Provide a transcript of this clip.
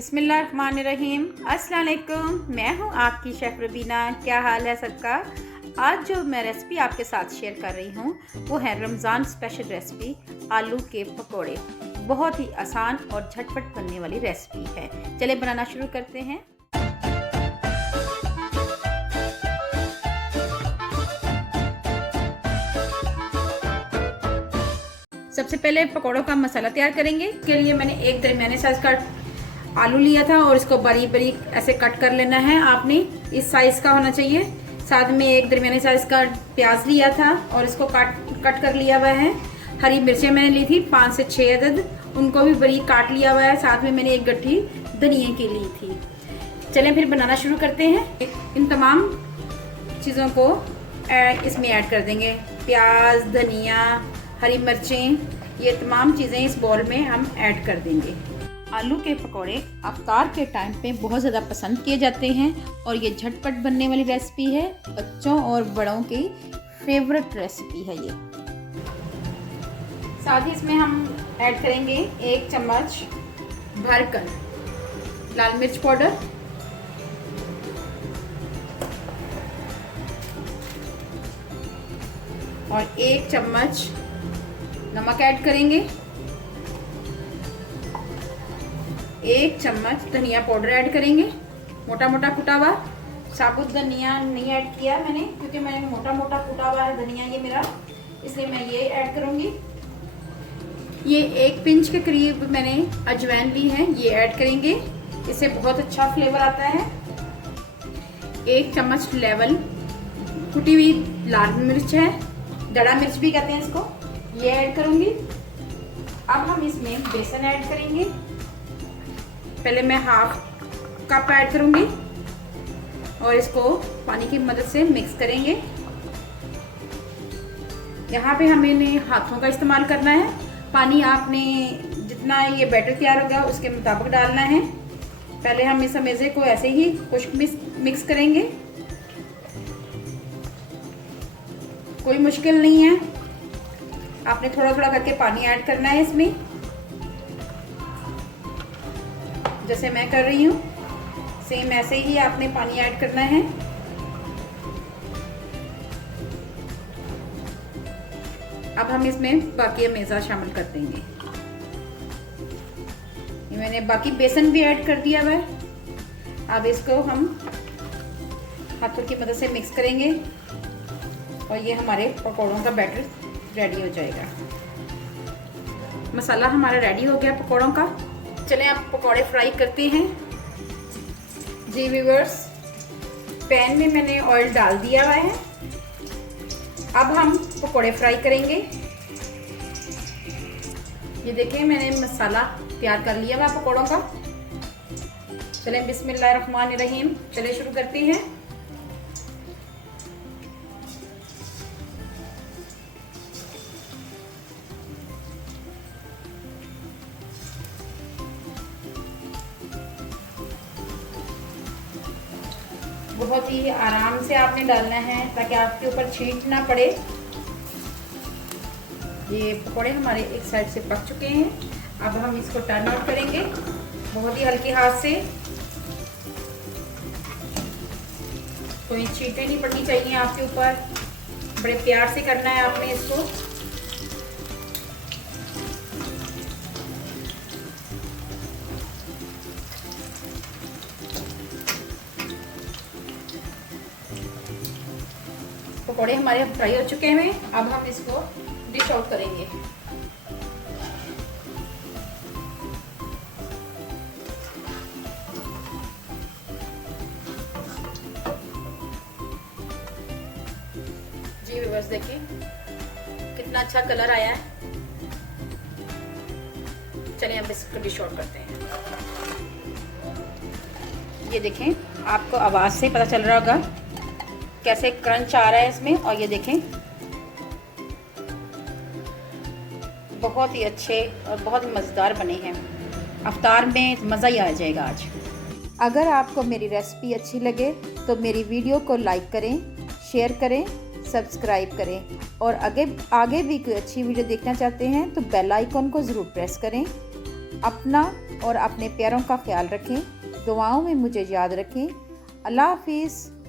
बिस्मिल्लाहिर्रहमानिर्रहीम। अस्सलाम वालेकुम। मैं हूं आपकी शेफ़ रबीना। क्या हाल है सबका? आज जो मैं रेसिपी आपके साथ शेयर कर रही हूं वो है रमज़ान स्पेशल रेसिपी आलू के पकोड़े। बहुत ही आसान और झटपट बनने वाली रेसिपी है। चलिए बनाना शुरू करते हैं। सबसे पहले पकोड़ों का मसाला तैयार करेंगे। इसके लिए मैंने एक दरमियाने साइज़ का आलू लिया था और इसको बारीक बारीक ऐसे कट कर लेना है। आपने इस साइज़ का होना चाहिए। साथ में एक दरमियाने साइज़ का प्याज लिया था और इसको कट कर लिया हुआ है। हरी मिर्चें मैंने ली थी 5 से 6 अदद, उनको भी बारीक काट लिया हुआ है। साथ में मैंने एक गट्ठी धनिया की ली थी। चलें फिर बनाना शुरू करते हैं। इन तमाम चीज़ों को इसमें ऐड कर देंगे। प्याज, धनिया, हरी मिर्चें, ये तमाम चीज़ें इस बॉल में हम ऐड कर देंगे। आलू के पकोड़े अफ्तार के टाइम पे बहुत ज़्यादा पसंद किए जाते हैं और ये झटपट बनने वाली रेसिपी है। बच्चों और बड़ों की फेवरेट रेसिपी है ये। साथ ही इसमें हम ऐड करेंगे 1 चम्मच भरकर लाल मिर्च पाउडर, और 1 चम्मच नमक ऐड करेंगे। 1 चम्मच धनिया पाउडर ऐड करेंगे, मोटा मोटा कुटा हुआ। साबुत धनिया नहीं ऐड किया मैंने क्योंकि मैंने मोटा मोटा कुटा हुआ है धनिया ये मेरा, इसलिए मैं ये ऐड करूँगी। ये 1 पिंच के करीब मैंने अजवाइन ली है, ये ऐड करेंगे, इससे बहुत अच्छा फ्लेवर आता है। 1 चम्मच लेवल कुटी हुई लाल मिर्च है, दड़ा मिर्च भी कहते हैं इसको, ये ऐड करूँगी। अब हम इसमें बेसन ऐड करेंगे। पहले मैं 1/2 कप ऐड करूँगी और इसको पानी की मदद से मिक्स करेंगे। यहाँ पे हमें हाथों का इस्तेमाल करना है। पानी आपने जितना ये बैटर तैयार होगा उसके मुताबिक डालना है। पहले हम इस मेज़े को ऐसे ही खुश्क मिक्स करेंगे, कोई मुश्किल नहीं है। आपने थोड़ा थोड़ा करके पानी ऐड करना है इसमें, जैसे मैं कर रही हूँ सेम ऐसे ही आपने पानी ऐड करना है। अब हम इसमें बाकी मेज़ा शामिल कर देंगे। ये मैंने बाकी बेसन भी ऐड कर दिया हुआ है। अब इसको हम हाथों की मदद से मिक्स करेंगे और ये हमारे पकौड़ों का बैटर रेडी हो जाएगा। मसाला हमारा रेडी हो गया पकौड़ों का। चलें अब पकौड़े फ्राई करते हैं। जी व्यूअर्स, पैन में मैंने ऑयल डाल दिया हुआ है। अब हम पकौड़े फ्राई करेंगे। ये देखें मैंने मसाला तैयार कर लिया हुआ पकौड़ों का। चलें बिस्मिल्लाहिर्रहमानिर्रहीम, चलें शुरू करते हैं। बहुत ही आराम से आपने डालना है ताकि आपके ऊपर छींट ना पड़े। ये पकोड़े हमारे एक साइड से पक चुके हैं। अब हम इसको टर्न आउट करेंगे बहुत ही हल्के हाथ से। कोई छींटे नहीं पड़नी चाहिए आपके ऊपर, बड़े प्यार से करना है आपने इसको। पकौड़े हमारे फ्राई हो चुके हैं। अब हम इसको डिश आउट करेंगे। जी व्यूअर्स देखिए कितना अच्छा कलर आया है। चलिए अब इसको डिश आउट करते हैं। ये देखें, आपको आवाज़ से पता चल रहा होगा कैसे क्रंच आ रहा है इसमें। और ये देखें बहुत ही अच्छे और बहुत मज़ेदार बने हैं। अफ्तार में मज़ा ही आ जाएगा आज। अगर आपको मेरी रेसिपी अच्छी लगे तो मेरी वीडियो को लाइक करें, शेयर करें, सब्सक्राइब करें और आगे भी कोई अच्छी वीडियो देखना चाहते हैं तो बेल आइकॉन को ज़रूर प्रेस करें। अपना और अपने प्यारों का ख्याल रखें। दुआओं में मुझे याद रखें। अल्लाह हाफिज़।